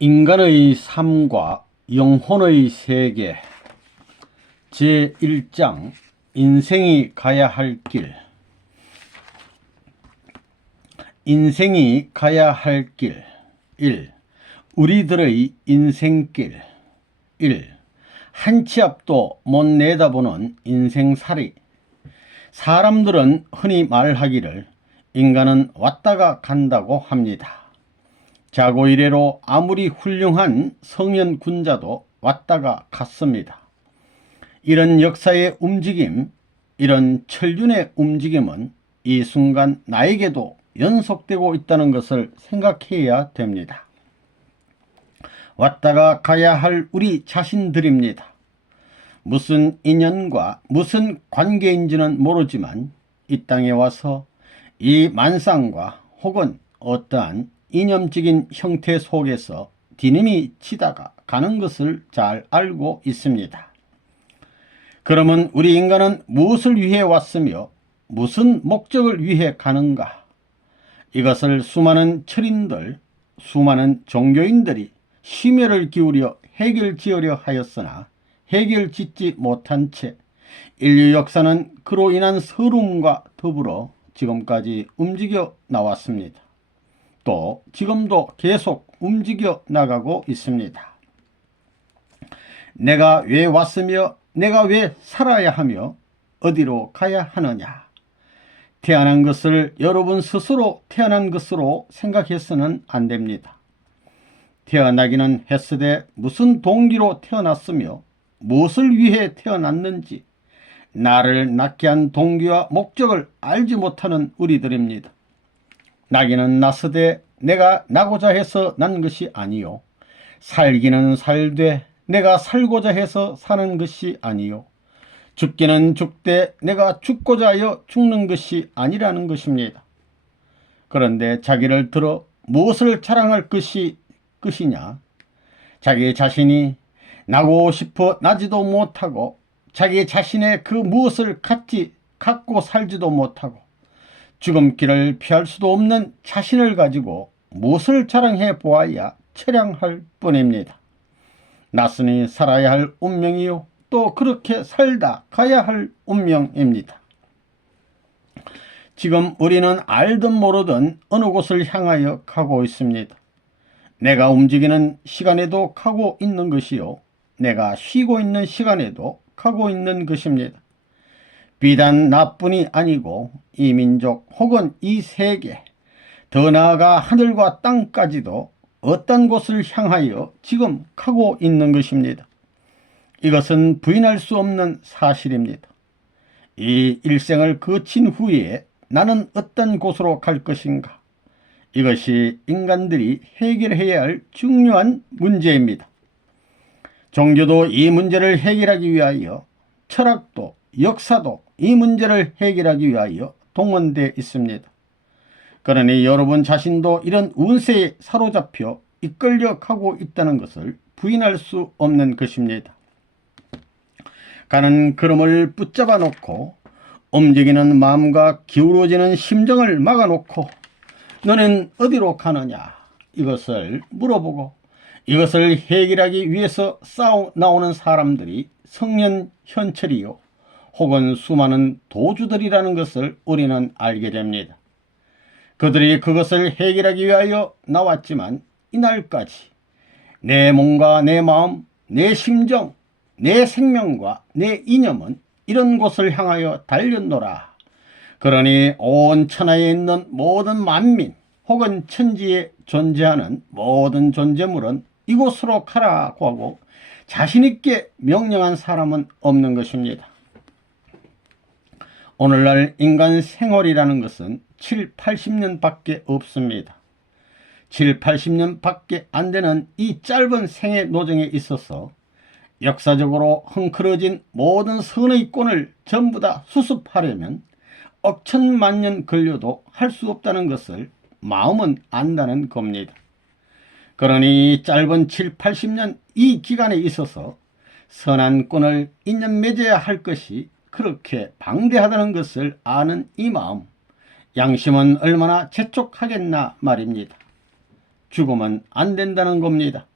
인간의 삶과 영혼의 세계 제1장 인생이 가야 할 길. 인생이 가야 할 길 1. 우리들의 인생길 1. 한 치 앞도 못 내다보는 인생살이. 사람들은 흔히 말하기를 인간은 왔다가 간다고 합니다. 자고 이래로 아무리 훌륭한 성현 군자도 왔다가 갔습니다. 이런 역사의 움직임, 이런 천륜의 움직임은 이 순간 나에게도 연속되고 있다는 것을 생각해야 됩니다. 왔다가 가야 할 우리 자신들입니다. 무슨 인연과 무슨 관계인지는 모르지만 이 땅에 와서 이 만상과 혹은 어떠한 이념적인 형태 속에서 디딤이 치다가 가는 것을 잘 알고 있습니다. 그러면 우리 인간은 무엇을 위해 왔으며 무슨 목적을 위해 가는가? 이것을 수많은 철인들, 수많은 종교인들이 심혈을 기울여 해결지으려 하였으나 해결짓지 못한 채 인류 역사는 그로 인한 서름과 더불어 지금까지 움직여 나왔습니다. 또 지금도 계속 움직여 나가고 있습니다. 내가 왜 왔으며 내가 왜 살아야 하며 어디로 가야 하느냐. 태어난 것을 여러분 스스로 태어난 것으로 생각해서는 안 됩니다. 태어나기는 했으되 무슨 동기로 태어났으며 무엇을 위해 태어났는지 나를 낳게 한 동기와 목적을 알지 못하는 우리들입니다. 나기는 났으되 내가 나고자 해서 난 것이 아니요, 살기는 살되 내가 살고자 해서 사는 것이 아니요, 죽기는 죽되 내가 죽고자 하여 죽는 것이 아니라는 것입니다. 그런데 자기를 들어 무엇을 자랑할 것이냐? 자기 자신이 나고 싶어 나지도 못하고 자기 자신의 그 무엇을 갖고 살지도 못하고 죽음길을 피할 수도 없는 자신을 가지고 무엇을 자랑해 보아야 처량할 뿐입니다. 낯으니 살아야 할 운명이요, 또 그렇게 살다 가야 할 운명입니다. 지금 우리는 알든 모르든 어느 곳을 향하여 가고 있습니다. 내가 움직이는 시간에도 가고 있는 것이요, 내가 쉬고 있는 시간에도 가고 있는 것입니다. 비단 나뿐이 아니고 이 민족 혹은 이 세계, 더 나아가 하늘과 땅까지도 어떤 곳을 향하여 지금 가고 있는 것입니다. 이것은 부인할 수 없는 사실입니다. 이 일생을 거친 후에 나는 어떤 곳으로 갈 것인가? 이것이 인간들이 해결해야 할 중요한 문제입니다. 종교도 이 문제를 해결하기 위하여, 철학도 역사도 이 문제를 해결하기 위하여 동원되어 있습니다. 그러니 여러분 자신도 이런 운세에 사로잡혀 이끌려 가고 있다는 것을 부인할 수 없는 것입니다. 가는 걸음을 붙잡아 놓고 움직이는 마음과 기울어지는 심정을 막아놓고 너는 어디로 가느냐? 이것을 물어보고 이것을 해결하기 위해서 싸워 나오는 사람들이 성년현철이요, 혹은 수많은 도주들이라는 것을 우리는 알게 됩니다. 그들이 그것을 해결하기 위하여 나왔지만 이날까지 내 몸과 내 마음, 내 심정, 내 생명과 내 이념은 이런 곳을 향하여 달렸노라. 그러니 온 천하에 있는 모든 만민 혹은 천지에 존재하는 모든 존재물은 이곳으로 가라고 하고 자신있게 명령한 사람은 없는 것입니다. 오늘날 인간 생활이라는 것은 7, 80년 밖에 없습니다. 7, 80년 밖에 안 되는 이 짧은 생의 노정에 있어서 역사적으로 헝클어진 모든 선의 꾼을 전부 다 수습하려면 억천만 년 걸려도 할 수 없다는 것을 마음은 안다는 겁니다. 그러니 짧은 7, 80년 이 기간에 있어서 선한 꾼을 인연 맺어야 할 것이 그렇게 방대하다는 것을 아는 이 마음, 양심은 얼마나 재촉하겠나 말입니다. 죽으면 안 된다는 겁니다.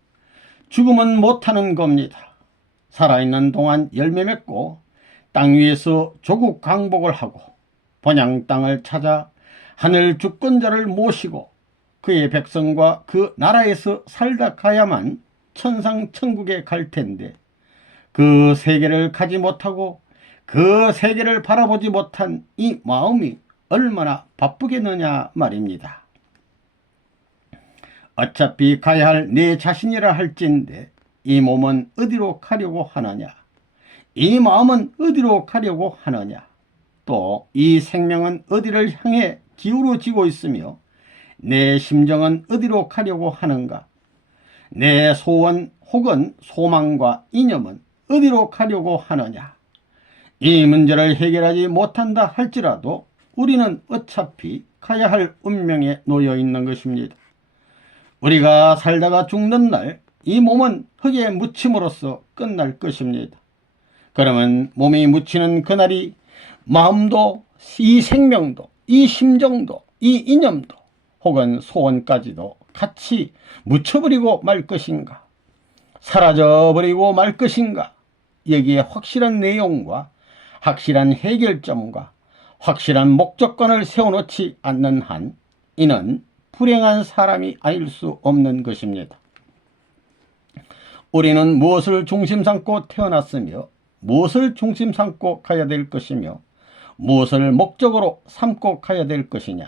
죽으면 못하는 겁니다. 살아있는 동안 열매 맺고 땅 위에서 조국 강복을 하고 번양 땅을 찾아 하늘 주권자를 모시고 그의 백성과 그 나라에서 살다 가야만 천상천국에 갈 텐데 그 세계를 가지 못하고 그 세계를 바라보지 못한 이 마음이 얼마나 바쁘겠느냐 말입니다. 어차피 가야 할 내 자신이라 할진데 이 몸은 어디로 가려고 하느냐, 이 마음은 어디로 가려고 하느냐, 또 이 생명은 어디를 향해 기울어지고 있으며 내 심정은 어디로 가려고 하는가, 내 소원 혹은 소망과 이념은 어디로 가려고 하느냐. 이 문제를 해결하지 못한다 할지라도 우리는 어차피 가야 할 운명에 놓여 있는 것입니다. 우리가 살다가 죽는 날 이 몸은 흙에 묻힘으로써 끝날 것입니다. 그러면 몸이 묻히는 그날이 마음도 이 생명도 이 심정도 이 이념도 혹은 소원까지도 같이 묻혀버리고 말 것인가, 사라져버리고 말 것인가, 여기에 확실한 내용과 확실한 해결점과 확실한 목적관을 세워놓지 않는 한 이는 불행한 사람이 아닐 수 없는 것입니다. 우리는 무엇을 중심 삼고 태어났으며 무엇을 중심 삼고 가야 될 것이며 무엇을 목적으로 삼고 가야 될 것이냐,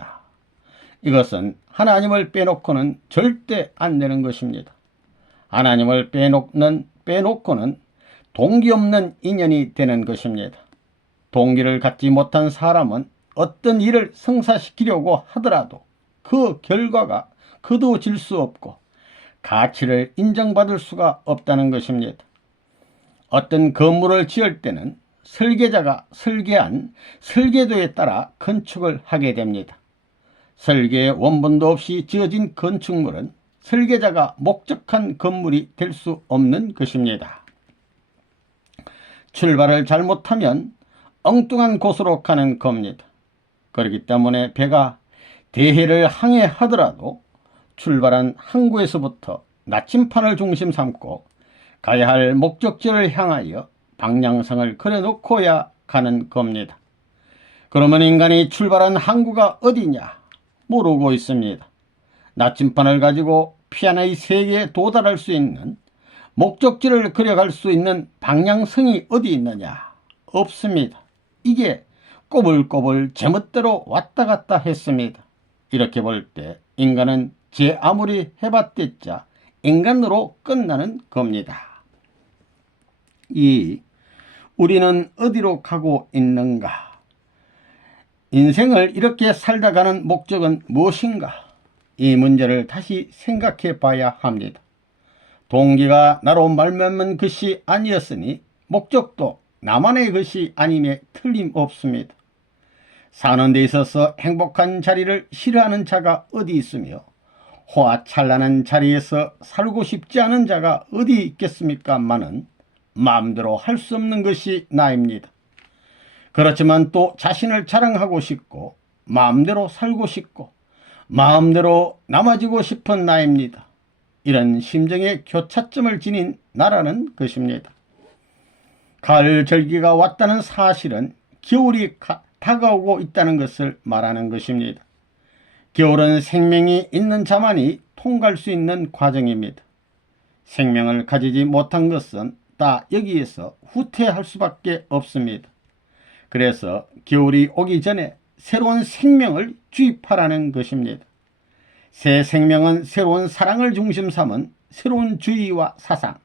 이것은 하나님을 빼놓고는 절대 안 되는 것입니다. 하나님을 빼놓고는 동기 없는 인연이 되는 것입니다. 동기를 갖지 못한 사람은 어떤 일을 성사시키려고 하더라도 그 결과가 거두어질 수 없고 가치를 인정받을 수가 없다는 것입니다. 어떤 건물을 지을 때는 설계자가 설계한 설계도에 따라 건축을 하게 됩니다. 설계의 원본도 없이 지어진 건축물은 설계자가 목적한 건물이 될 수 없는 것입니다. 출발을 잘못하면 엉뚱한 곳으로 가는 겁니다. 그렇기 때문에 배가 대해를 항해하더라도 출발한 항구에서부터 나침판을 중심 삼고 가야 할 목적지를 향하여 방향성을 그려놓고야 가는 겁니다. 그러면 인간이 출발한 항구가 어디냐? 모르고 있습니다. 나침판을 가지고 피아노의 세계에 도달할 수 있는 목적지를 그려갈 수 있는 방향성이 어디 있느냐? 없습니다. 이게 꼬불꼬불 제멋대로 왔다 갔다 했습니다. 이렇게 볼 때 인간은 제 아무리 해봤댔자 인간으로 끝나는 겁니다. 우리는 어디로 가고 있는가? 인생을 이렇게 살다 가는 목적은 무엇인가? 이 문제를 다시 생각해 봐야 합니다. 동기가 나로 말미암은 것이 아니었으니 목적도 나만의 것이 아님에 틀림없습니다. 사는 데 있어서 행복한 자리를 싫어하는 자가 어디 있으며 호화찬란한 자리에서 살고 싶지 않은 자가 어디 있겠습니까마는 마음대로 할 수 없는 것이 나입니다. 그렇지만 또 자신을 자랑하고 싶고 마음대로 살고 싶고 마음대로 남아지고 싶은 나입니다. 이런 심정의 교차점을 지닌 나라는 것입니다. 가을 절기가 왔다는 사실은 겨울이 다가오고 있다는 것을 말하는 것입니다. 겨울은 생명이 있는 자만이 통과할 수 있는 과정입니다. 생명을 가지지 못한 것은 다 여기에서 후퇴할 수밖에 없습니다. 그래서 겨울이 오기 전에 새로운 생명을 주입하라는 것입니다. 새 생명은 새로운 사랑을 중심 삼은 새로운 주의와 사상,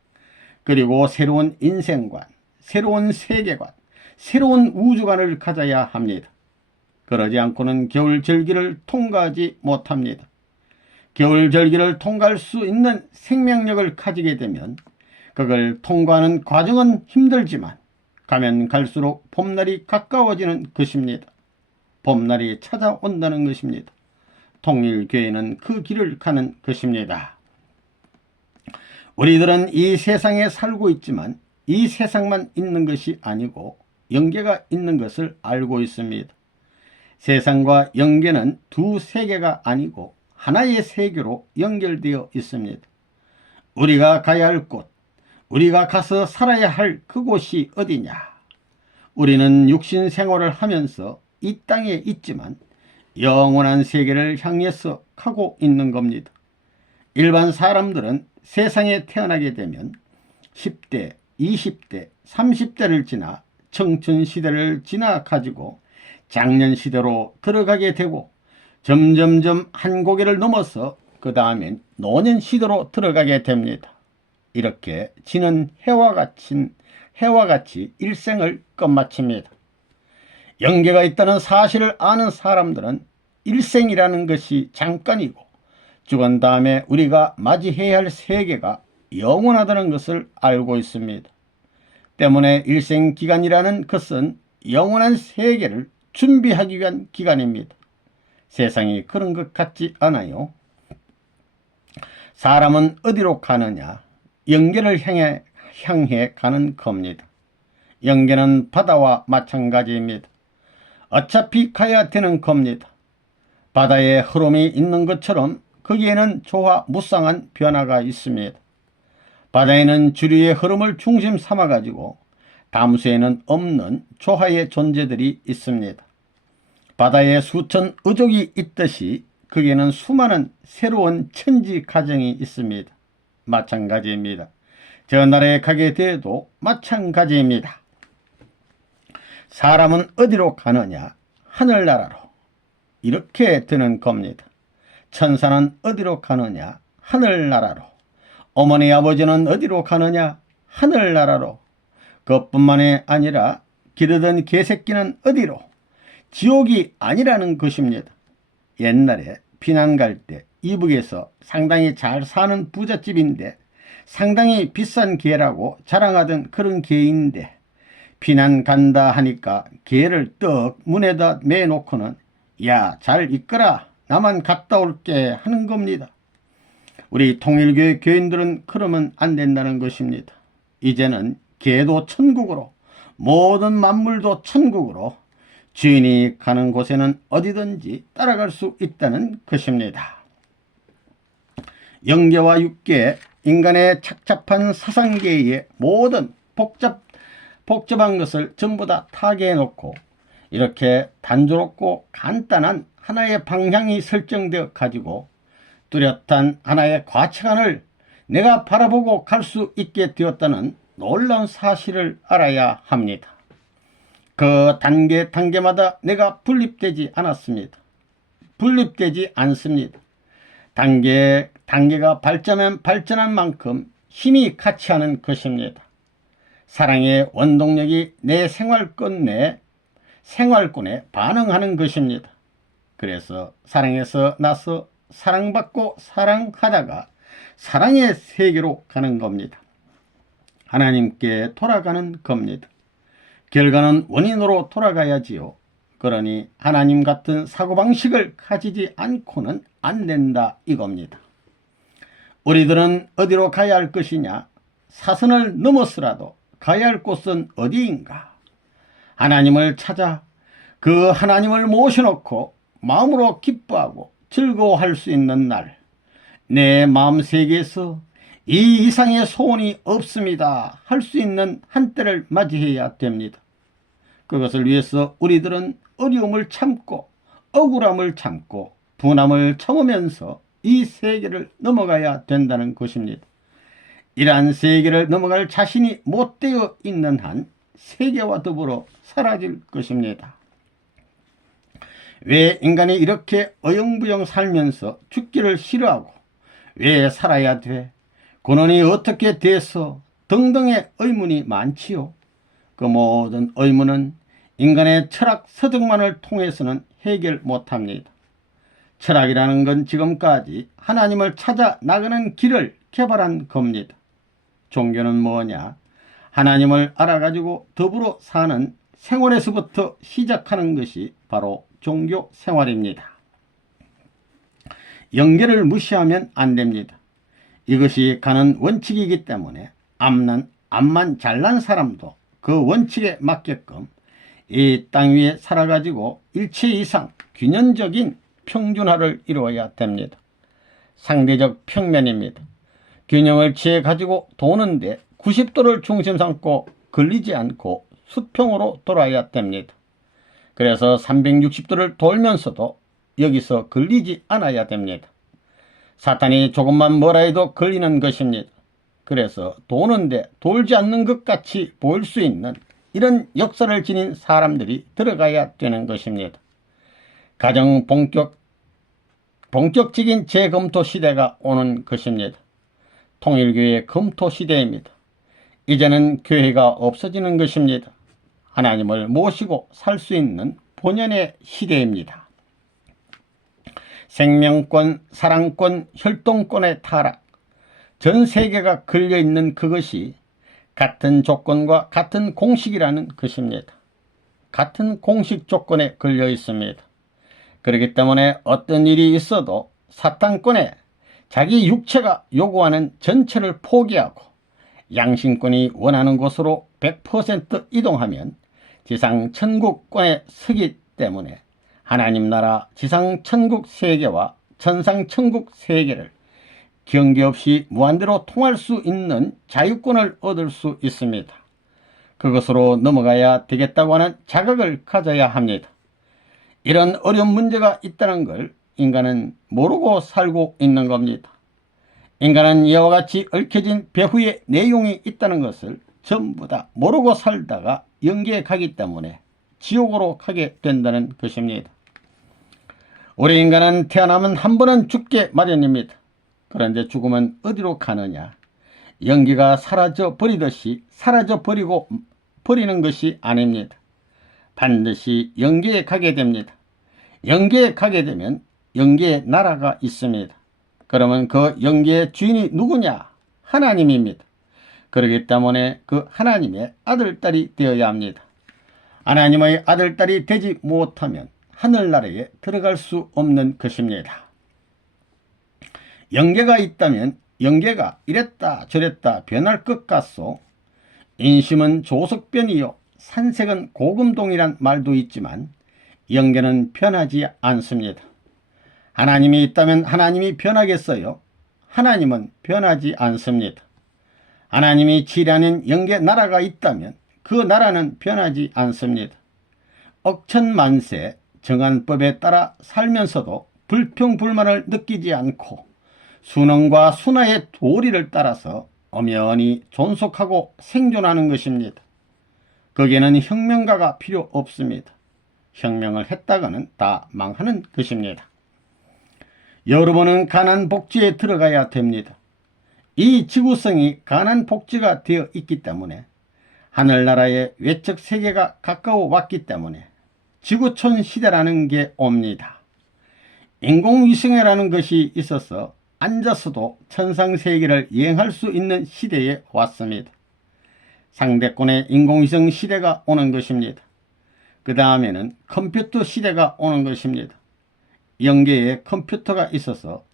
그리고 새로운 인생관, 새로운 세계관, 새로운 우주관을 가져야 합니다. 그러지 않고는 겨울 절기를 통과하지 못합니다. 겨울 절기를 통과할 수 있는 생명력을 가지게 되면 그걸 통과하는 과정은 힘들지만 가면 갈수록 봄날이 가까워지는 것입니다. 봄날이 찾아온다는 것입니다. 통일교회는 그 길을 가는 것입니다. 우리들은 이 세상에 살고 있지만 이 세상만 있는 것이 아니고 영계가 있는 것을 알고 있습니다. 세상과 영계는 두 세계가 아니고 하나의 세계로 연결되어 있습니다. 우리가 가야 할 곳, 우리가 가서 살아야 할 그곳이 어디냐? 우리는 육신 생활을 하면서 이 땅에 있지만 영원한 세계를 향해서 가고 있는 겁니다. 일반 사람들은 세상에 태어나게 되면 10대, 20대, 30대를 지나 청춘시대를 지나 가지고 장년시대로 들어가게 되고 점점점 한 고개를 넘어서 그 다음엔 노년시대로 들어가게 됩니다. 이렇게 지는 해와 같이 일생을 끝마칩니다. 영계가 있다는 사실을 아는 사람들은 일생이라는 것이 잠깐이고 죽은 다음에 우리가 맞이해야 할 세계가 영원하다는 것을 알고 있습니다. 때문에 일생기간이라는 것은 영원한 세계를 준비하기 위한 기간입니다. 세상이 그런 것 같지 않아요. 사람은 어디로 가느냐? 영계를 향해 가는 겁니다. 영계는 바다와 마찬가지입니다. 어차피 가야 되는 겁니다. 바다에 흐름이 있는 것처럼 거기에는 조화무쌍한 변화가 있습니다. 바다에는 주류의 흐름을 중심 삼아 가지고 담수에는 없는 조화의 존재들이 있습니다. 바다에 수천 의족이 있듯이 거기에는 수많은 새로운 천지 가정이 있습니다. 마찬가지입니다. 저 나라에 가게 되어도 마찬가지입니다. 사람은 어디로 가느냐? 하늘나라로. 이렇게 되는 겁니다. 천사는 어디로 가느냐? 하늘나라로. 어머니 아버지는 어디로 가느냐? 하늘나라로. 그것뿐만이 아니라 기르던 개새끼는 어디로? 지옥이 아니라는 것입니다. 옛날에 피난 갈 때 이북에서 상당히 잘 사는 부잣집인데 상당히 비싼 개라고 자랑하던 그런 개인데 피난 간다 하니까 개를 떡 문에다 매놓고는 야, 잘 있거라, 나만 갔다 올게 하는 겁니다. 우리 통일교회 교인들은 그러면 안 된다는 것입니다. 이제는 개도 천국으로, 모든 만물도 천국으로, 주인이 가는 곳에는 어디든지 따라갈 수 있다는 것입니다. 영계와 육계, 인간의 착잡한 사상계의 모든 복잡한 것을 전부 다 타개해 놓고 이렇게 단조롭고 간단한 하나의 방향이 설정되어 가지고 뚜렷한 하나의 과체관을 내가 바라보고 갈 수 있게 되었다는 놀라운 사실을 알아야 합니다. 그 단계마다 내가 분립되지 않았습니다. 분립되지 않습니다. 단계가 발전한 만큼 힘이 같이 하는 것입니다. 사랑의 원동력이 내 생활권에 반응하는 것입니다. 그래서 사랑에서 나서 사랑받고 사랑하다가 사랑의 세계로 가는 겁니다. 하나님께 돌아가는 겁니다. 결과는 원인으로 돌아가야지요. 그러니 하나님 같은 사고방식을 가지지 않고는 안 된다 이겁니다. 우리들은 어디로 가야 할 것이냐? 사선을 넘어서라도 가야 할 곳은 어디인가? 하나님을 찾아 그 하나님을 모셔놓고 마음으로 기뻐하고 즐거워할 수 있는 날, 내 마음 세계에서 이 이상의 소원이 없습니다 할 수 있는 한때를 맞이해야 됩니다. 그것을 위해서 우리들은 어려움을 참고 억울함을 참고 분함을 참으면서 이 세계를 넘어가야 된다는 것입니다. 이러한 세계를 넘어갈 자신이 못 되어 있는 한 세계와 더불어 사라질 것입니다. 왜 인간이 이렇게 어영부영 살면서 죽기를 싫어하고 왜 살아야 돼? 근원이 어떻게 돼서 등등의 의문이 많지요. 그 모든 의문은 인간의 철학 서적만을 통해서는 해결 못합니다. 철학이라는 건 지금까지 하나님을 찾아 나가는 길을 개발한 겁니다. 종교는 뭐냐? 하나님을 알아가지고 더불어 사는 생활에서부터 시작하는 것이 바로 종교 생활입니다. 영계를 무시하면 안 됩니다. 이것이 가는 원칙이기 때문에 암만 잘난 사람도 그 원칙에 맞게끔 이 땅 위에 살아가지고 일체 이상 균형적인 평준화를 이루어야 됩니다. 상대적 평면입니다. 균형을 취해 가지고 도는데 90도를 중심 삼고 걸리지 않고 수평으로 돌아야 됩니다. 그래서 360도를 돌면서도 여기서 걸리지 않아야 됩니다. 사탄이 조금만 뭐라 해도 걸리는 것입니다. 그래서 도는데 돌지 않는 것 같이 보일 수 있는 이런 역사를 지닌 사람들이 들어가야 되는 것입니다. 가정 본격적인 재검토 시대가 오는 것입니다. 통일교회 검토 시대입니다. 이제는 교회가 없어지는 것입니다. 하나님을 모시고 살 수 있는 본연의 시대입니다. 생명권, 사랑권, 혈통권의 타락, 전 세계가 걸려있는 그것이 같은 조건과 같은 공식이라는 것입니다. 같은 공식 조건에 걸려 있습니다. 그렇기 때문에 어떤 일이 있어도 사탄권에 자기 육체가 요구하는 전체를 포기하고 양심권이 원하는 곳으로 100% 이동하면 지상 천국권에 서기 때문에 하나님 나라 지상 천국 세계와 천상 천국 세계를 경계 없이 무한대로 통할 수 있는 자유권을 얻을 수 있습니다. 그것으로 넘어가야 되겠다고 하는 자각을 가져야 합니다. 이런 어려운 문제가 있다는 걸 인간은 모르고 살고 있는 겁니다. 인간은 이와 같이 얽혀진 배후의 내용이 있다는 것을 전부 다 모르고 살다가 영계에 가기 때문에 지옥으로 가게 된다는 것입니다. 우리 인간은 태어나면 한 번은 죽게 마련입니다. 그런데 죽으면 어디로 가느냐? 영계가 사라져 버리듯이 사라져 버리는 것이 아닙니다. 반드시 영계에 가게 됩니다. 영계에 가게 되면 영계의 나라가 있습니다. 그러면 그 영계의 주인이 누구냐? 하나님입니다. 그렇기 때문에 그 하나님의 아들딸이 되어야 합니다. 하나님의 아들딸이 되지 못하면 하늘나라에 들어갈 수 없는 것입니다. 영계가 있다면 영계가 이랬다 저랬다 변할 것 같소. 인심은 조석변이요 산색은 고금동이란 말도 있지만 영계는 변하지 않습니다. 하나님이 있다면 하나님이 변하겠어요? 하나님은 변하지 않습니다. 하나님이 지라는 영계 나라가 있다면 그 나라는 변하지 않습니다. 억천만세 정한 법에 따라 살면서도 불평불만을 느끼지 않고 순응과 순화의 도리를 따라서 엄연히 존속하고 생존하는 것입니다. 거기에는 혁명가가 필요 없습니다. 혁명을 했다가는 다 망하는 것입니다. 여러분은 가난복지에 들어가야 됩니다. 이 지구성이 가난복지가 되어 있기 때문에 하늘나라의 외적 세계가 가까워 왔기 때문에 지구촌 시대라는 게 옵니다. 인공위성이라는 것이 있어서 앉아서도 천상세계를 여행할 수 있는 시대에 왔습니다. 상대권의 인공위성 시대가 오는 것입니다. 그 다음에는 컴퓨터 시대가 오는 것입니다. 영계에 컴퓨터가 있어서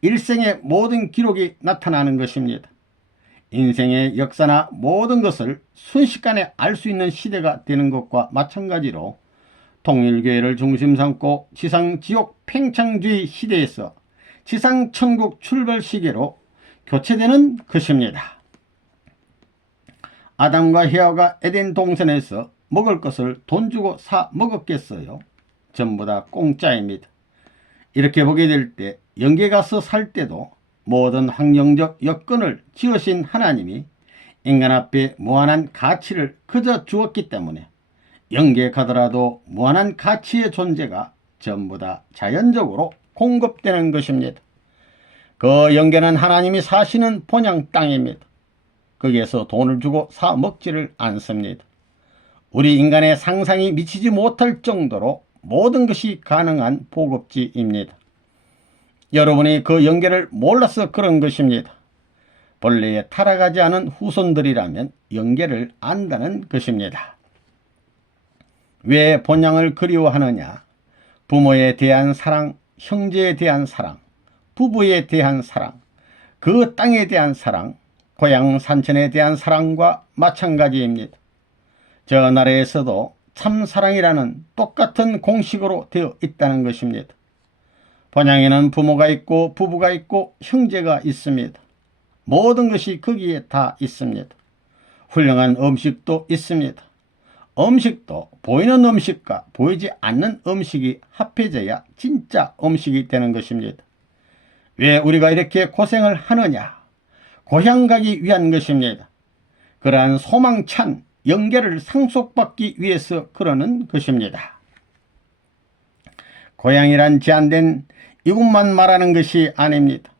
일생의 모든 기록이 나타나는 것입니다. 인생의 역사나 모든 것을 순식간에 알 수 있는 시대가 되는 것과 마찬가지로 통일교회를 중심 삼고 지상지옥 팽창주의 시대에서 지상천국 출발 시계로 교체되는 것입니다. 아담과 헤아가 에덴 동산에서 먹을 것을 돈 주고 사 먹었겠어요? 전부 다 공짜입니다. 이렇게 보게 될 때 영계 가서 살 때도 모든 환경적 여건을 지으신 하나님이 인간 앞에 무한한 가치를 그저 주었기 때문에 영계에 가더라도 무한한 가치의 존재가 전부 다 자연적으로 공급되는 것입니다. 그 영계는 하나님이 사시는 본향 땅입니다. 거기에서 돈을 주고 사 먹지를 않습니다. 우리 인간의 상상이 미치지 못할 정도로 모든 것이 가능한 보급지입니다. 여러분이 그 영계를 몰라서 그런 것입니다. 본래에 타락하지 않은 후손들이라면 영계를 안다는 것입니다. 왜 본향을 그리워하느냐? 부모에 대한 사랑, 형제에 대한 사랑, 부부에 대한 사랑, 그 땅에 대한 사랑, 고향 산천에 대한 사랑과 마찬가지입니다. 저 나라에서도 참 사랑이라는 똑같은 공식으로 되어 있다는 것입니다. 본향에는 부모가 있고 부부가 있고 형제가 있습니다. 모든 것이 거기에 다 있습니다. 훌륭한 음식도 있습니다. 음식도 보이는 음식과 보이지 않는 음식이 합해져야 진짜 음식이 되는 것입니다. 왜 우리가 이렇게 고생을 하느냐? 고향 가기 위한 것입니다. 그러한 소망찬 영계를 상속받기 위해서 그러는 것입니다. 고향이란 제한된 이곳만 말하는 것이 아닙니다.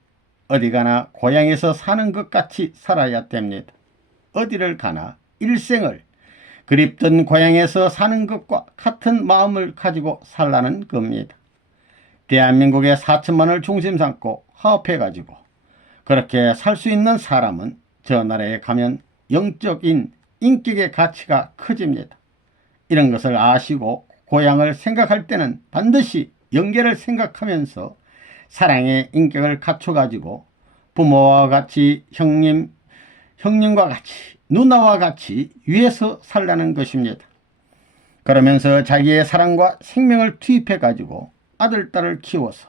어디 가나 고향에서 사는 것 같이 살아야 됩니다. 어디를 가나 일생을 그립던 고향에서 사는 것과 같은 마음을 가지고 살라는 겁니다. 대한민국의 4천만을 중심 삼고 화합해가지고 그렇게 살 수 있는 사람은 저 나라에 가면 영적인 인격의 가치가 커집니다. 이런 것을 아시고 고향을 생각할 때는 반드시 영계를 생각하면서 사랑의 인격을 갖춰가지고 부모와 같이 형님과 같이 누나와 같이 위해서 살라는 것입니다. 그러면서 자기의 사랑과 생명을 투입해가지고 아들, 딸을 키워서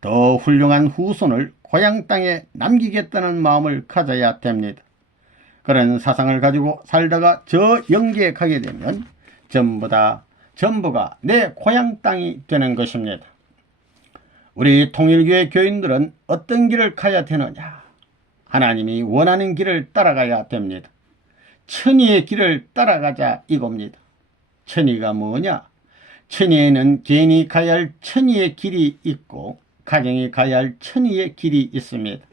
더 훌륭한 후손을 고향 땅에 남기겠다는 마음을 가져야 됩니다. 그런 사상을 가지고 살다가 저 영계에 가게 되면 전부가 내 고향 땅이 되는 것입니다. 우리 통일교회 교인들은 어떤 길을 가야 되느냐? 하나님이 원하는 길을 따라가야 됩니다. 천의의 길을 따라가자 이겁니다. 천의가 뭐냐? 천의에는 개인이 가야 할 천의의 길이 있고 가정이 가야 할 천의의 길이 있습니다.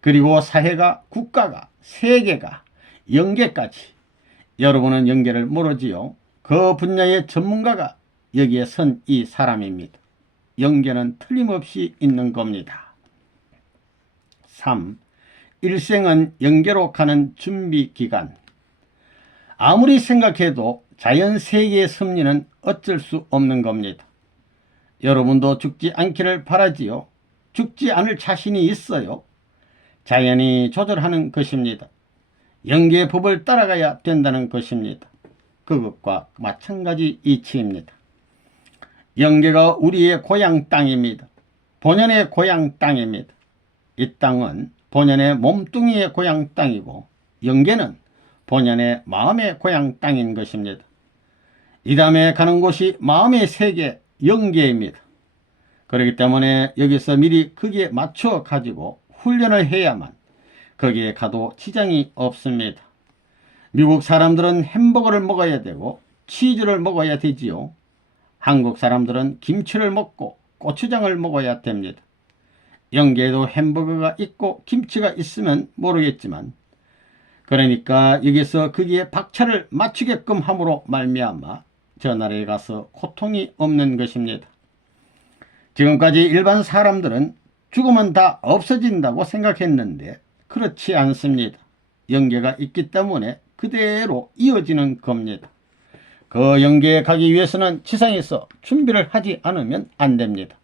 그리고 사회가, 국가가, 세계가, 영계까지. 여러분은 영계를 모르지요. 그 분야의 전문가가 여기에 선 이 사람입니다. 영계는 틀림없이 있는 겁니다. 3. 일생은 영계로 가는 준비기간. 아무리 생각해도 자연세계의 섭리는 어쩔 수 없는 겁니다. 여러분도 죽지 않기를 바라지요. 죽지 않을 자신이 있어요. 자연이 조절하는 것입니다. 영계의 법을 따라가야 된다는 것입니다. 그것과 마찬가지 이치입니다. 영계가 우리의 고향 땅입니다. 본연의 고향 땅입니다. 이 땅은 본연의 몸뚱이의 고향 땅이고 영계는 본연의 마음의 고향 땅인 것입니다. 이 다음에 가는 곳이 마음의 세계 영계입니다. 그렇기 때문에 여기서 미리 거기에 맞춰 가지고 훈련을 해야만 거기에 가도 지장이 없습니다. 미국 사람들은 햄버거를 먹어야 되고 치즈를 먹어야 되지요. 한국 사람들은 김치를 먹고 고추장을 먹어야 됩니다. 영계에도 햄버거가 있고 김치가 있으면 모르겠지만 그러니까 여기서 거기에 박차를 맞추게끔 함으로 말미암아 저 나라에 가서 고통이 없는 것입니다. 지금까지 일반 사람들은 죽으면 다 없어진다고 생각했는데 그렇지 않습니다. 영계가 있기 때문에 그대로 이어지는 겁니다. 그 영계에 가기 위해서는 지상에서 준비를 하지 않으면 안 됩니다.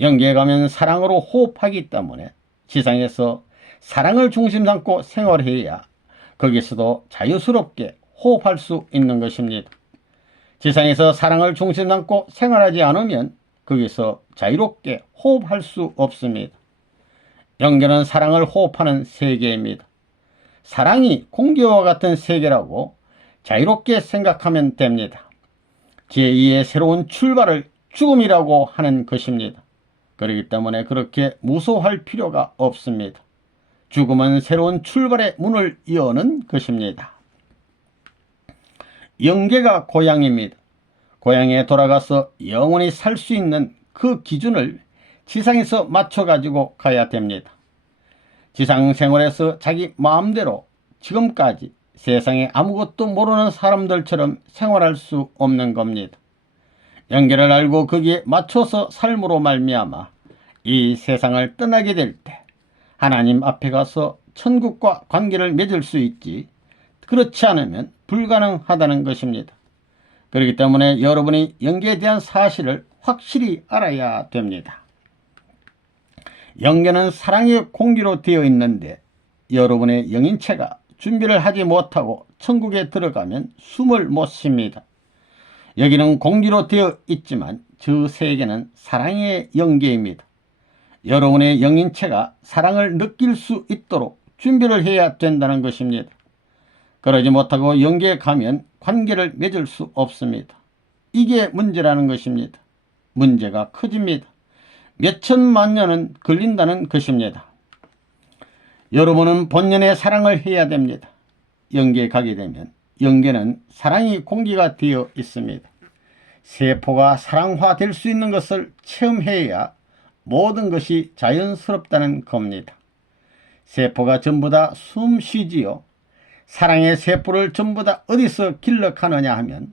영계에 가면 사랑으로 호흡하기 때문에 지상에서 사랑을 중심 삼고 생활해야 거기서도 자유스럽게 호흡할 수 있는 것입니다. 지상에서 사랑을 중심 삼고 생활하지 않으면 거기서 자유롭게 호흡할 수 없습니다. 영계는 사랑을 호흡하는 세계입니다. 사랑이 공기와 같은 세계라고 자유롭게 생각하면 됩니다. 제2의 새로운 출발을 죽음이라고 하는 것입니다. 그렇기 때문에 그렇게 무서워할 필요가 없습니다. 죽음은 새로운 출발의 문을 여는 것입니다. 영계가 고향입니다. 고향에 돌아가서 영원히 살 수 있는 그 기준을 지상에서 맞춰가지고 가야 됩니다. 지상 생활에서 자기 마음대로 지금까지 세상에 아무것도 모르는 사람들처럼 생활할 수 없는 겁니다. 영계를 알고 거기에 맞춰서 삶으로 말미암아 이 세상을 떠나게 될 때 하나님 앞에 가서 천국과 관계를 맺을 수 있지 그렇지 않으면 불가능하다는 것입니다. 그렇기 때문에 여러분이 영계에 대한 사실을 확실히 알아야 됩니다. 영계는 사랑의 공기로 되어 있는데 여러분의 영인체가 준비를 하지 못하고 천국에 들어가면 숨을 못 쉽니다. 여기는 공기로 되어 있지만 저 세계는 사랑의 영계입니다. 여러분의 영인체가 사랑을 느낄 수 있도록 준비를 해야 된다는 것입니다. 그러지 못하고 영계에 가면 관계를 맺을 수 없습니다. 이게 문제라는 것입니다. 문제가 커집니다. 몇천만 년은 걸린다는 것입니다. 여러분은 본연의 사랑을 해야 됩니다. 영계에 가게 되면 영계는 사랑이 공기가 되어 있습니다. 세포가 사랑화될 수 있는 것을 체험해야 모든 것이 자연스럽다는 겁니다. 세포가 전부 다 숨 쉬지요. 사랑의 세포를 전부 다 어디서 길러가느냐 하면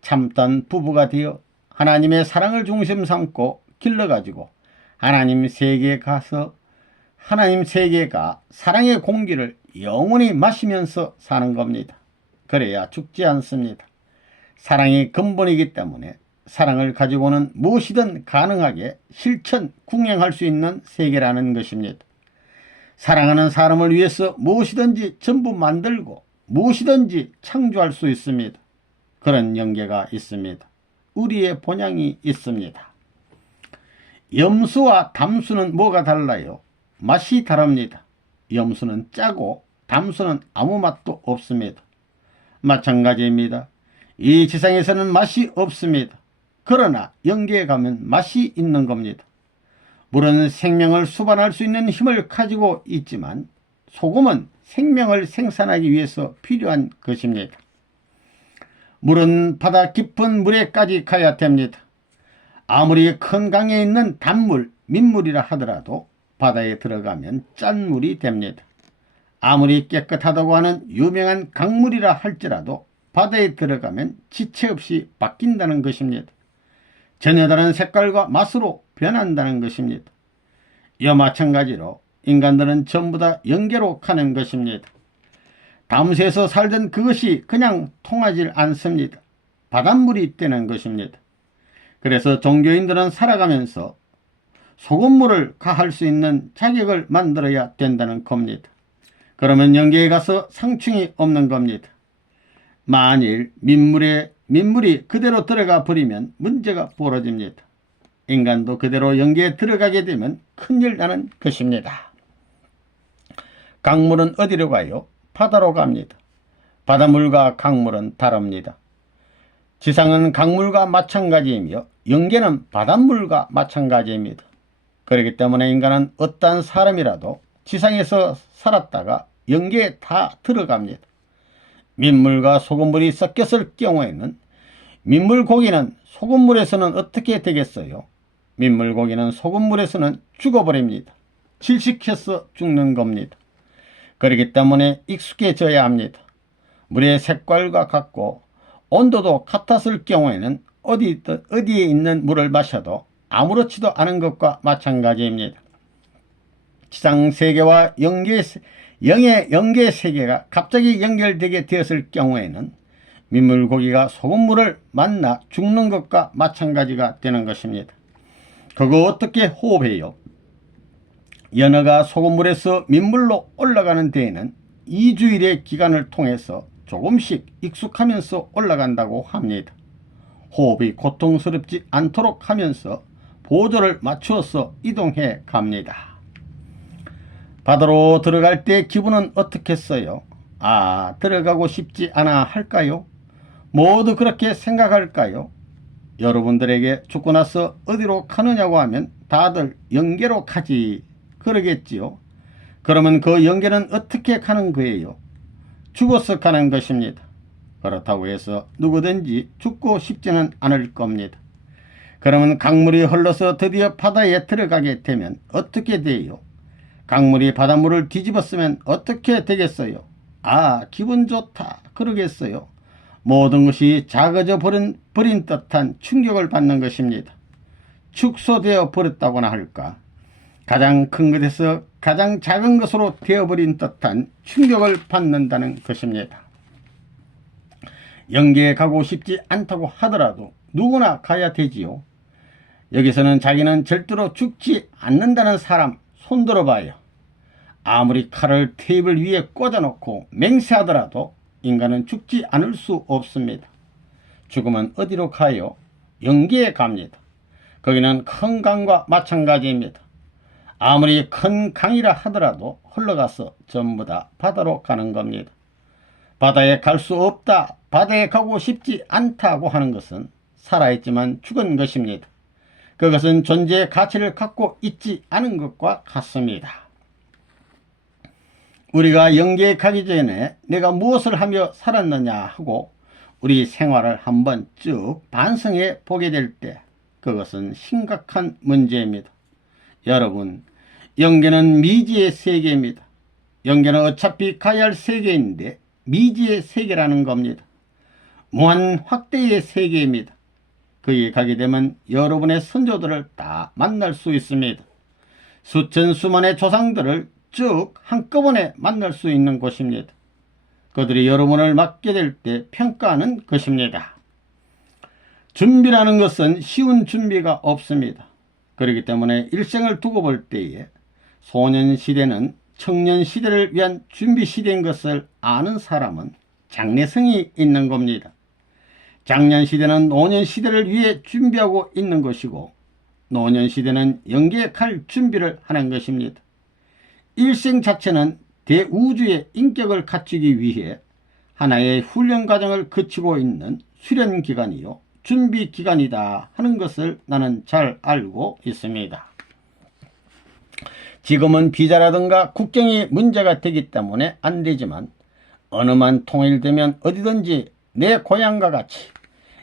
참된 부부가 되어 하나님의 사랑을 중심 삼고 길러가지고 하나님 세계에 가서 하나님 세계가 사랑의 공기를 영원히 마시면서 사는 겁니다. 그래야 죽지 않습니다. 사랑이 근본이기 때문에 사랑을 가지고는 무엇이든 가능하게 실천, 궁행할 수 있는 세계라는 것입니다. 사랑하는 사람을 위해서 무엇이든지 전부 만들고 무엇이든지 창조할 수 있습니다. 그런 영계가 있습니다. 우리의 본향이 있습니다. 염수와 담수는 뭐가 달라요? 맛이 다릅니다. 염수는 짜고 담수는 아무 맛도 없습니다. 마찬가지입니다. 이 지상에서는 맛이 없습니다. 그러나 영계에 가면 맛이 있는 겁니다. 물은 생명을 수반할 수 있는 힘을 가지고 있지만 소금은 생명을 생산하기 위해서 필요한 것입니다. 물은 바다 깊은 물에까지 가야 됩니다. 아무리 큰 강에 있는 단물, 민물이라 하더라도 바다에 들어가면 짠물이 됩니다. 아무리 깨끗하다고 하는 유명한 강물이라 할지라도 바다에 들어가면 지체 없이 바뀐다는 것입니다. 전혀 다른 색깔과 맛으로 변한다는 것입니다. 이와 마찬가지로 인간들은 전부 다 영계로 가는 것입니다. 담수에서 살던 그것이 그냥 통하지 않습니다. 바닷물이 되는 것입니다. 그래서 종교인들은 살아가면서 소금물을 가할 수 있는 자격을 만들어야 된다는 겁니다. 그러면 영계에 가서 상충이 없는 겁니다. 만일 민물이 그대로 들어가 버리면 문제가 벌어집니다. 인간도 그대로 영계에 들어가게 되면 큰일 나는 것입니다. 강물은 어디로 가요? 바다로 갑니다. 바닷물과 강물은 다릅니다. 지상은 강물과 마찬가지이며 영계는 바닷물과 마찬가지입니다. 그렇기 때문에 인간은 어떠한 사람이라도 지상에서 살았다가 영계에 다 들어갑니다. 민물과 소금물이 섞였을 경우에는 민물고기는 소금물에서는 어떻게 되겠어요? 민물고기는 소금물에서는 죽어버립니다. 질식해서 죽는 겁니다. 그렇기 때문에 익숙해져야 합니다. 물의 색깔과 같고 온도도 같았을 경우에는 어디에 있는 물을 마셔도 아무렇지도 않은 것과 마찬가지입니다. 지상세계와 영의 영계 세계가 갑자기 연결되게 되었을 경우에는 민물고기가 소금물을 만나 죽는 것과 마찬가지가 되는 것입니다. 그거 어떻게 호흡해요? 연어가 소금물에서 민물로 올라가는 데에는 2주일의 기간을 통해서 조금씩 익숙하면서 올라간다고 합니다. 호흡이 고통스럽지 않도록 하면서 보조를 맞추어서 이동해 갑니다. 바다로 들어갈 때 기분은 어떻겠어요? 들어가고 싶지 않아 할까요? 모두 그렇게 생각할까요? 여러분들에게 죽고 나서 어디로 가느냐고 하면 다들 영계로 가지 그러겠지요. 그러면 그 영계는 어떻게 가는 거예요? 죽어서 가는 것입니다. 그렇다고 해서 누구든지 죽고 싶지는 않을 겁니다. 그러면 강물이 흘러서 드디어 바다에 들어가게 되면 어떻게 돼요? 강물이 바닷물을 뒤집었으면 어떻게 되겠어요? 기분 좋다 그러겠어요. 모든 것이 작아져 버린 듯한 충격을 받는 것입니다. 축소되어 버렸다고나 할까? 가장 큰 것에서 가장 작은 것으로 되어버린 듯한 충격을 받는다는 것입니다. 영계에 가고 싶지 않다고 하더라도 누구나 가야 되지요. 여기서는 자기는 절대로 죽지 않는다는 사람 손들어 봐요. 아무리 칼을 테이블 위에 꽂아놓고 맹세하더라도 인간은 죽지 않을 수 없습니다. 죽으면 어디로 가요? 영계에 갑니다. 거기는 큰 강과 마찬가지입니다. 아무리 큰 강이라 하더라도 흘러가서 전부 다 바다로 가는 겁니다. 바다에 갈 수 없다, 바다에 가고 싶지 않다고 하는 것은 살아있지만 죽은 것입니다. 그것은 존재의 가치를 갖고 있지 않은 것과 같습니다. 우리가 영계에 가기 전에 내가 무엇을 하며 살았느냐 하고 우리 생활을 한번 쭉 반성해 보게 될 때 그것은 심각한 문제입니다. 여러분, 영계는 미지의 세계입니다. 영계는 어차피 가야 할 세계인데 미지의 세계라는 겁니다. 무한 확대의 세계입니다. 거기에 가게 되면 여러분의 선조들을 다 만날 수 있습니다. 수천 수만의 조상들을 쭉 한꺼번에 만날 수 있는 곳입니다. 그들이 여러분을 맡게 될 때 평가하는 것입니다. 준비라는 것은 쉬운 준비가 없습니다. 그렇기 때문에 일생을 두고 볼 때에 소년시대는 청년시대를 위한 준비시대인 것을 아는 사람은 장래성이 있는 겁니다. 장년시대는 노년시대를 위해 준비하고 있는 것이고 노년시대는 영계에 갈 준비를 하는 것입니다. 일생 자체는 대우주의 인격을 갖추기 위해 하나의 훈련 과정을 거치고 있는 수련 기간이요 준비 기간이다 하는 것을 나는 잘 알고 있습니다. 지금은 비자라든가 국경이 문제가 되기 때문에 안 되지만 어느만 통일되면 어디든지 내 고향과 같이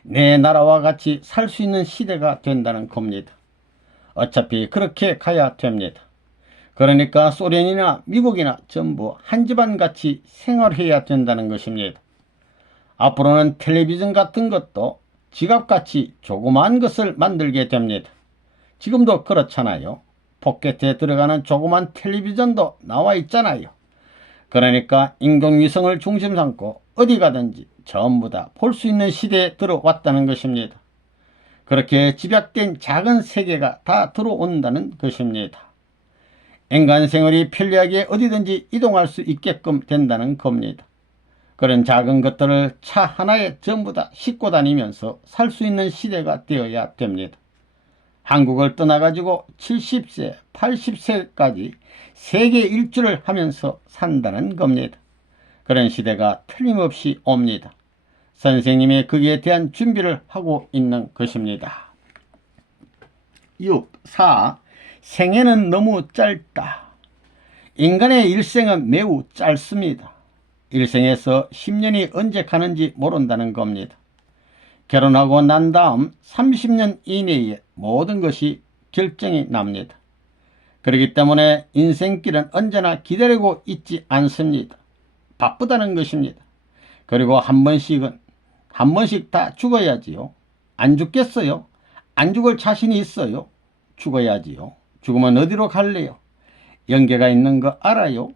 내 나라와 같이 살 수 있는 시대가 된다는 겁니다. 어차피 그렇게 가야 됩니다. 그러니까 소련이나 미국이나 전부 한 집안같이 생활해야 된다는 것입니다. 앞으로는 텔레비전 같은 것도 지갑같이 조그마한 것을 만들게 됩니다. 지금도 그렇잖아요. 포켓에 들어가는 조그만 텔레비전도 나와 있잖아요. 그러니까 인공위성을 중심 삼고 어디 가든지 전부 다 볼 수 있는 시대에 들어왔다는 것입니다. 그렇게 집약된 작은 세계가 다 들어온다는 것입니다. 인간 생활이 편리하게 어디든지 이동할 수 있게끔 된다는 겁니다. 그런 작은 것들을 차 하나에 전부 다 싣고 다니면서 살 수 있는 시대가 되어야 됩니다. 한국을 떠나가지고 70세, 80세까지 세계 일주를 하면서 산다는 겁니다. 그런 시대가 틀림없이 옵니다. 선생님이 거기에 대한 준비를 하고 있는 것입니다. 6. 4. 생애는 너무 짧다. 인간의 일생은 매우 짧습니다. 일생에서 10년이 언제 가는지 모른다는 겁니다. 결혼하고 난 다음 30년 이내에 모든 것이 결정이 납니다. 그렇기 때문에 인생길은 언제나 기다리고 있지 않습니다. 바쁘다는 것입니다. 그리고 한 번씩 다 죽어야지요. 안 죽겠어요? 안 죽을 자신이 있어요? 죽어야지요. 죽으면 어디로 갈래요? 영계가 있는 거 알아요?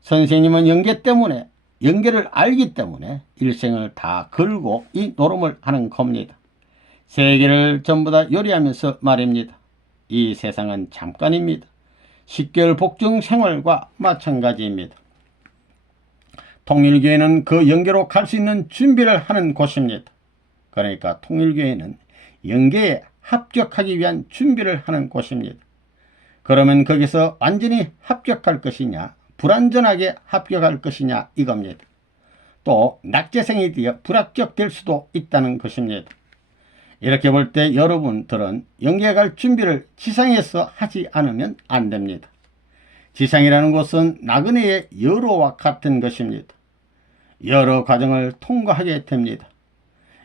선생님은 영계 때문에 영계를 알기 때문에 일생을 다 걸고 이 노름을 하는 겁니다. 세계를 전부 다 요리하면서 말입니다. 이 세상은 잠깐입니다. 10개월 복중 생활과 마찬가지입니다. 통일교회는 그 영계로 갈 수 있는 준비를 하는 곳입니다. 그러니까 통일교회는 영계에 합격하기 위한 준비를 하는 곳입니다. 그러면 거기서 완전히 합격할 것이냐, 불완전하게 합격할 것이냐 이겁니다. 또 낙제생이 되어 불합격될 수도 있다는 것입니다. 이렇게 볼 때 여러분들은 영계에 갈 준비를 지상에서 하지 않으면 안 됩니다. 지상이라는 곳은 나그네의 여로와 같은 것입니다. 여러 과정을 통과하게 됩니다.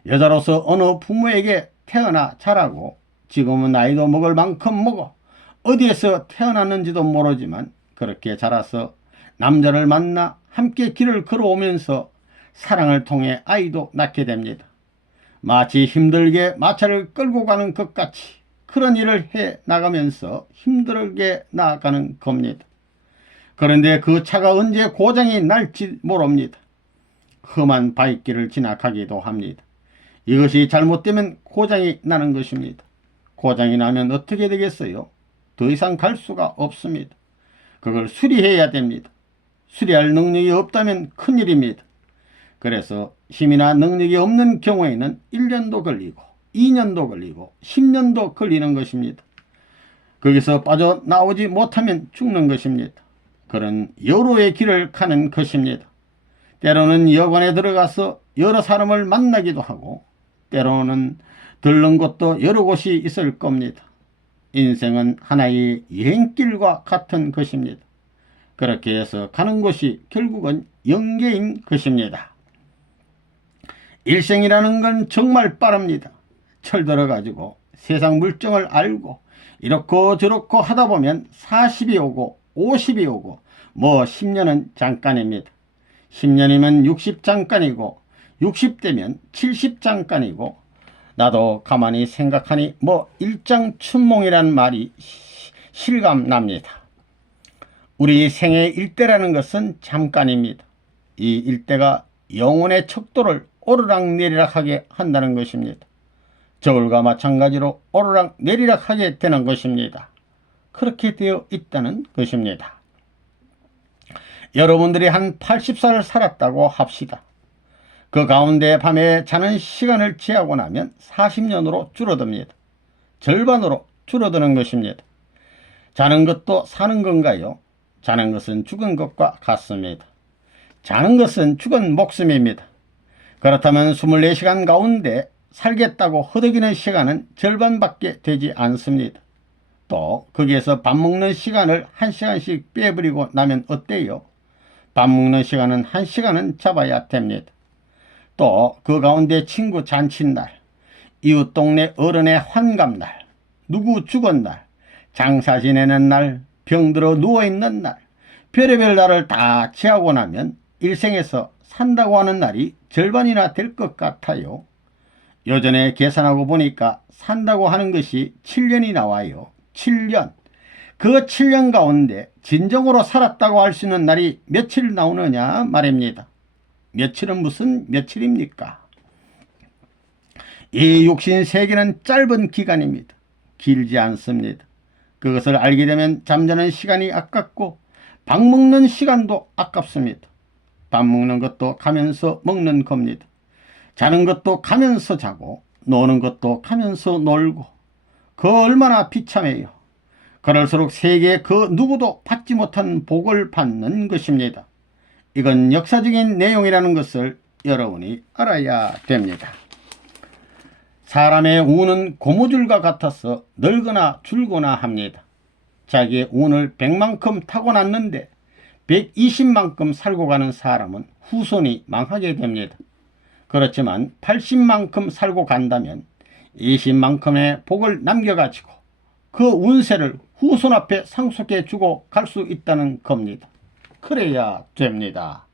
여자로서 어느 부모에게 태어나 자라고 지금은 나이도 먹을 만큼 먹어 어디에서 태어났는지도 모르지만 그렇게 자라서 남자를 만나 함께 길을 걸어오면서 사랑을 통해 아이도 낳게 됩니다. 마치 힘들게 마차를 끌고 가는 것 같이 그런 일을 해 나가면서 힘들게 나아가는 겁니다. 그런데 그 차가 언제 고장이 날지 모릅니다. 험한 바위길을 지나가기도 합니다. 이것이 잘못되면 고장이 나는 것입니다. 고장이 나면 어떻게 되겠어요? 더 이상 갈 수가 없습니다. 그걸 수리해야 됩니다. 수리할 능력이 없다면 큰일입니다. 그래서 힘이나 능력이 없는 경우에는 1년도 걸리고 2년도 걸리고 10년도 걸리는 것입니다. 거기서 빠져나오지 못하면 죽는 것입니다. 그런 여로의 길을 가는 것입니다. 때로는 여관에 들어가서 여러 사람을 만나기도 하고 때로는 들른 곳도 여러 곳이 있을 겁니다. 인생은 하나의 여행길과 같은 것입니다. 그렇게 해서 가는 곳이 결국은 영계인 것입니다. 일생이라는 건 정말 빠릅니다. 철들어 가지고 세상 물정을 알고 이렇고 저렇고 하다 보면 40이 오고 50이 오고 뭐 10년은 잠깐입니다. 10년이면 60 잠깐이고 60대면 70 잠깐이고 나도 가만히 생각하니 뭐 일장춘몽이라는 말이 실감납니다. 우리 생의 일대라는 것은 잠깐입니다. 이 일대가 영혼의 척도를 오르락내리락하게 한다는 것입니다. 저울과 마찬가지로 오르락내리락하게 되는 것입니다. 그렇게 되어 있다는 것입니다. 여러분들이 한 80살을 살았다고 합시다. 그 가운데 밤에 자는 시간을 제하고 나면 40년으로 줄어듭니다. 절반으로 줄어드는 것입니다. 자는 것도 사는 건가요? 자는 것은 죽은 것과 같습니다. 자는 것은 죽은 목숨입니다. 그렇다면 24시간 가운데 살겠다고 허덕이는 시간은 절반밖에 되지 않습니다. 또 거기에서 밥 먹는 시간을 1시간씩 빼버리고 나면 어때요? 밥 먹는 시간은 1시간은 잡아야 됩니다. 또 그 가운데 친구 잔칫날, 이웃 동네 어른의 환갑날, 누구 죽은 날, 장사 지내는 날, 병들어 누워있는 날, 별의별 날을 다 제하고 나면 일생에서 산다고 하는 날이 절반이나 될 것 같아요. 요전에 계산하고 보니까 산다고 하는 것이 7년이 나와요. 7년. 그 7년 가운데 진정으로 살았다고 할 수 있는 날이 며칠 나오느냐 말입니다. 며칠은 무슨 며칠입니까? 이 육신 세계는 짧은 기간입니다. 길지 않습니다. 그것을 알게 되면 잠자는 시간이 아깝고 밥 먹는 시간도 아깝습니다. 밥 먹는 것도 가면서 먹는 겁니다. 자는 것도 가면서 자고 노는 것도 가면서 놀고 그 얼마나 비참해요. 그럴수록 세계 그 누구도 받지 못한 복을 받는 것입니다. 이건 역사적인 내용이라는 것을 여러분이 알아야 됩니다. 사람의 운은 고무줄과 같아서 늘거나 줄거나 합니다. 자기의 운을 100만큼 타고났는데 120만큼 살고 가는 사람은 후손이 망하게 됩니다. 그렇지만 80만큼 살고 간다면 20만큼의 복을 남겨가지고 그 운세를 후손 앞에 상속해 주고 갈 수 있다는 겁니다. 그래야 됩니다.